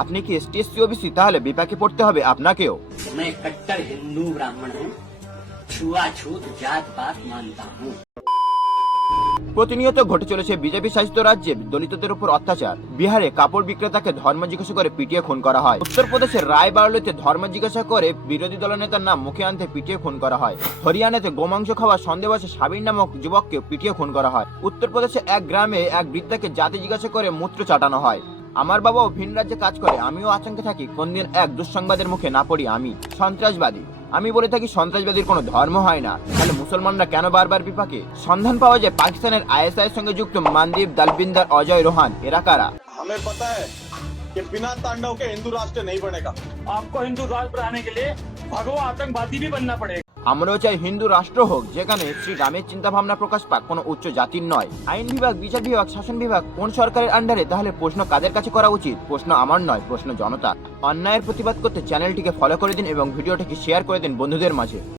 আপনি কি ST SC OBC, তাহলে বিপাকে পড়তে হবে আপনাকেও। मैं कट्टर हिंदू ब्राह्मण हूँ, छुआछूत जात पात मानता हूँ। প্রতিনিয়ত ঘটে চলেছে বিজেপি শাসিত রাজ্যে দলিতদের উপর অত্যাচার। বিহারে কাপড় বিক্রেতাকে ধর্ম জিজ্ঞাসা করে পিটিয়ে খুন করা হয়। উত্তরপ্রদেশের রায়বারেলিতে ধর্ম জিজ্ঞাসা করে বিরোধী দলনেতার নাম মুখে আনতে পিটিয়ে খুন করা হয়। হরিয়ানাতে গোমাংস খাওয়া সন্দেহবাসে সাবির নামক যুবককে পিটিয়ে খুন করা হয়। উত্তরপ্রদেশে এক গ্রামে এক বৃদ্ধাকে জাতি জিজ্ঞাসা করে মূত্র চাটানো হয়। আমার বাবাও ভিন রাজ্যে কাজ করে, আমিও আতঙ্কে থাকি কোন দিন এক দুঃসংবাদের মুখে না পড়ি আমি সন্ত্রাসবাদী। আমি বলে থাকি সন্ত্রাসবাদীর কোনো ধর্ম হয় না, তাহলে মুসলমানরা কেন বারবার বিপাকে? সন্ধান পাওয়া যায় পাকিস্তানের আইএসআই এর সঙ্গে যুক্ত মানদীপ, দলবিন্দর, অজয়, রোহান। এরা কারা? हमें पता है कि बिना तांडव के हिंदू राष्ट्र नहीं बनेगा। आपको हिंदू राष्ट्र बनाने के लिए भगवा आतंकवादी भी बनना पड़ेगा। আমরাও চাই হিন্দু রাষ্ট্র হোক, যেখানে শ্রী রামের চিন্তা ভাবনা প্রকাশ পাক, কোনো উচ্চ জাতির নয়। আইন বিভাগ, বিচার বিভাগ, শাসন বিভাগ কোন সরকারের আন্ডারে? তাহলে প্রশ্ন কাদের কাছে করা উচিত? প্রশ্ন আমার নয়, প্রশ্ন জনতা। অন্যায়ের প্রতিবাদ করতে চ্যানেলটিকে ফলো করে দিন এবং ভিডিওটিকে শেয়ার করে দিন বন্ধুদের মাঝে।